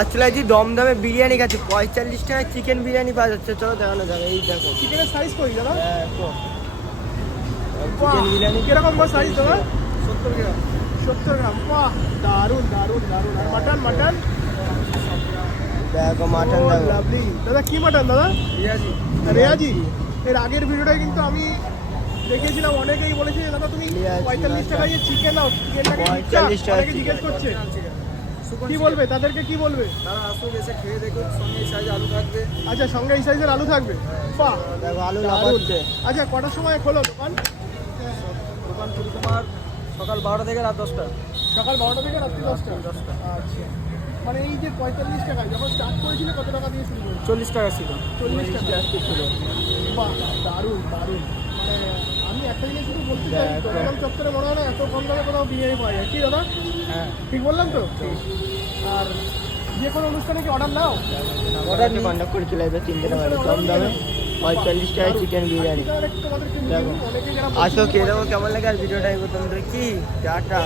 আসলে জি দমদমে বিরিয়ানি খাচ্ছি 45 টাকায় চিকেন বিরিয়ানি পাওয়া যাচ্ছে। চলো দেখানো যাবে। এই দেখো চিকেনের সাইজ কই দাদা? চিকেন বিরিয়ানি কিরকম বা সাইজ দাদা? 70 গ্রাম। 70 গ্রাম। বাহ, দারুন দারুন দারুন। আর মাটন মাটন দেখো মাটন দেখো। লাভলি। দাদা কি মাটন দাদা? রিয়াজি। রেয়াজি। এর আগের ভিডিওটাই কিন্তু আমি দেখিয়েছিলাম, অনেকেই বলেছে যে দাদা তুমি রিয়াজি, 45 টাকা দিয়ে চিকেন নাও, চিকেনটাকে 45 টাকা অনেকে জিজ্ঞেস করছে। কি বলবে তাদেরকে, কি বলবে? তারা আসুক, এসে খেয়ে দেখুন। সঙ্গে এই সাইজ আলু থাকবে। আচ্ছা, সঙ্গে এই সাইজের আলু থাকবে। বাহ, দেখো আলু দারুণ। লাফাচ্ছে। আচ্ছা, কটার সময় খোলো দোকান? দোকান শুরু তোমার সকাল 12টা থেকে রাত 10টা। সকাল 12টা থেকে রাত্রি 10টা। আচ্ছা, মানে এই যে 45 টাকা যখন স্টার্ট করেছিলে কত টাকা দিয়ে শুরু করেছিলে? 40 টাকা ছিল। 40 টাকা ছিল। বাহ, দারুণ দারুণ। মানে আমি একটা জিনিস শুধু বলতে চাই, দোকান চত্বরে মনে হয় না এত কম দামে কোথাও বিরিয়ানি পাওয়া যায়। কি দাদা হ্যাঁ ঠিক বললাম তো? আর যে কোনো অনুষ্ঠানে কি অর্ডার নাও? অর্ডার কন্ট্যাক্ট করেছিল এবার 3 দিনের আগে কম দামে 45 টাকায় চিকেন বিরিয়ানি। তোমাদেরকে দেখো অনেকে যারা আসো খেয়ে দেখো কেমন লাগে। আর ভিডিওটা এই পর্যন্ত কি টাটা।